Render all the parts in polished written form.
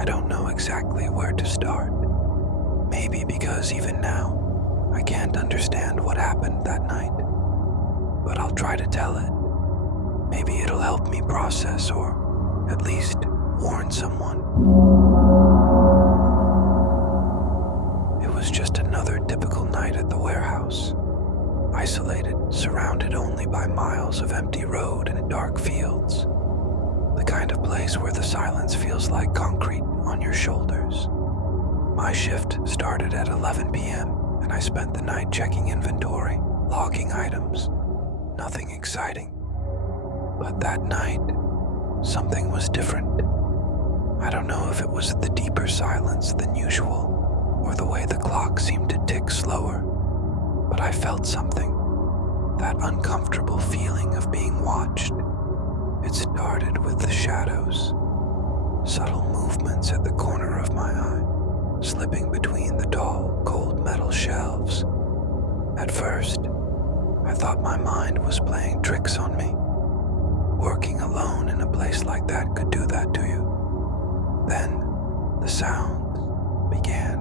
I don't know exactly where to start. Maybe because even now, I can't understand what happened that night. But I'll try to tell it. Maybe it'll help me process or at least warn someone. It was just another typical night at the warehouse. Isolated, surrounded only by miles of empty road and dark fields. The kind of place where the silence feels like concrete on your shoulders. My shift started at 11 p.m. and I spent the night checking inventory, logging items. Nothing exciting. But that night, something was different. I don't know if it was the deeper silence than usual or the way the clock seemed to tick slower, but I felt something. That uncomfortable feeling of being watched. It started with the shadows, subtle movements at the corner of my eye, slipping between the tall, cold metal shelves. At first, I thought my mind was playing tricks on me. Working alone in a place like that could do that to you. Then, the sounds began.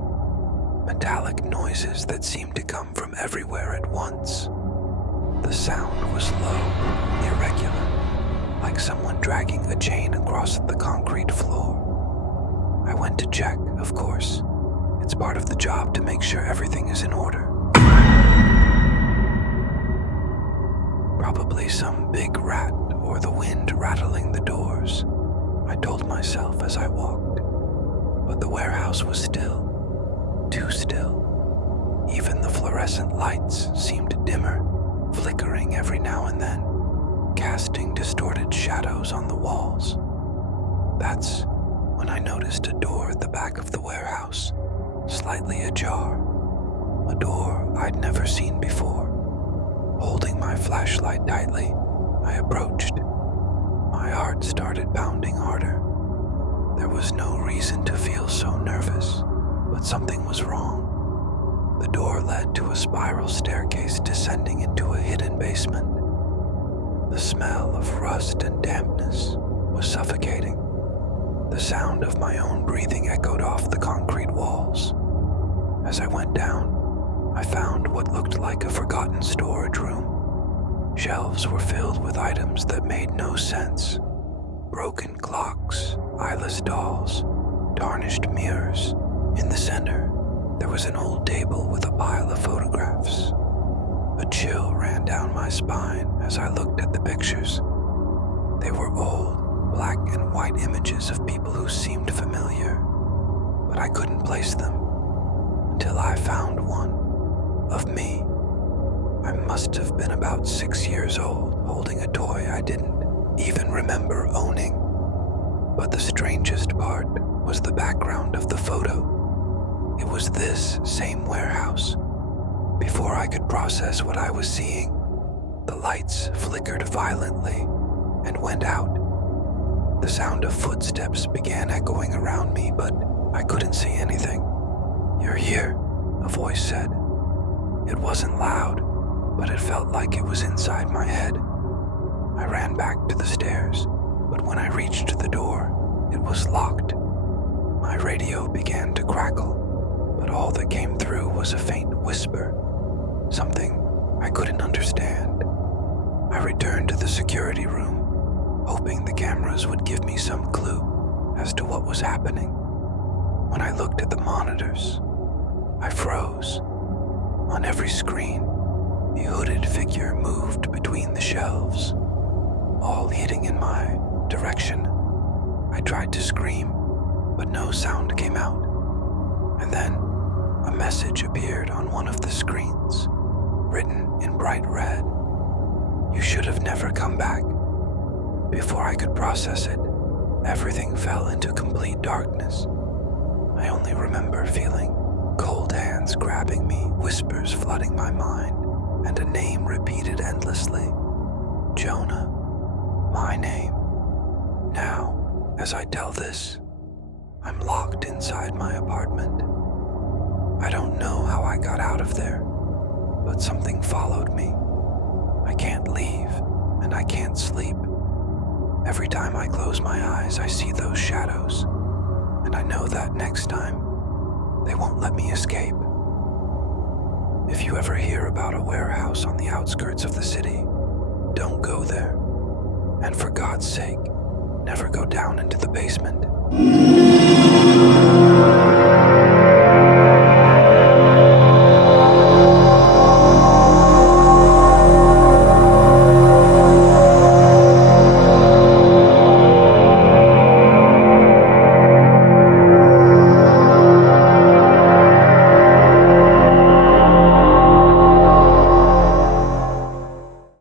Metallic noises that seemed to come from everywhere at once. The sound was low, irregular, like someone dragging a chain across the concrete floor. I went to check, of course. It's part of the job to make sure everything is in order. Probably some big rat or the wind rattling the doors, I told myself as I walked. But the warehouse was still, too still. Even the fluorescent lights seemed dimmer, flickering every now and then, casting distorted shadows on the walls. That's when I noticed a door at the back of the warehouse, slightly ajar. A door I'd never seen before. Holding my flashlight tightly, I approached. My heart started pounding harder. There was no reason to feel so nervous, but something was wrong. The door led to a spiral staircase descending into a hidden basement. The smell of rust and dampness was suffocating. The sound of my own breathing echoed off the concrete walls. As I went down, I found what looked like a forgotten storage room. Shelves were filled with items that made no sense. Broken clocks, eyeless dolls, tarnished mirrors. In the center, there was an old table with a pile of photographs. A chill ran down my spine as I looked at the pictures. They were old, black and white images of people who seemed familiar, but I couldn't place them until I found one of me. I must have been about 6 years old, holding a toy I didn't even remember owning. But the strangest part was the background of the photo. It was this same warehouse. Before I could process what I was seeing, the lights flickered violently and went out. The sound of footsteps began echoing around me, but I couldn't see anything. "You're here," a voice said. It wasn't loud, but it felt like it was inside my head. I ran back to the stairs, but when I reached the door, it was locked. My radio began to crackle, but all that came through was a faint whisper, something I couldn't understand. I returned to the security room, hoping the cameras would give me some clue as to what was happening. When I looked at the monitors, I froze. On every screen, a hooded figure moved between the shelves, all hitting in my direction. I tried to scream, but no sound came out. And then, a message appeared on one of the screens, written in bright red. "You should have never come back." Before I could process it, everything fell into complete darkness. I only remember feeling cold hands grabbing me, whispers flooding my mind, and a name repeated endlessly. Jonah. My name. Now, as I tell this, I'm locked inside my apartment. I don't know how I got out of there, but something followed me. I can't leave, and I can't sleep. Every time I close my eyes, I see those shadows, and I know that next time, they won't let me escape. If you ever hear about a warehouse on the outskirts of the city, don't go there. And for God's sake, never go down into the basement.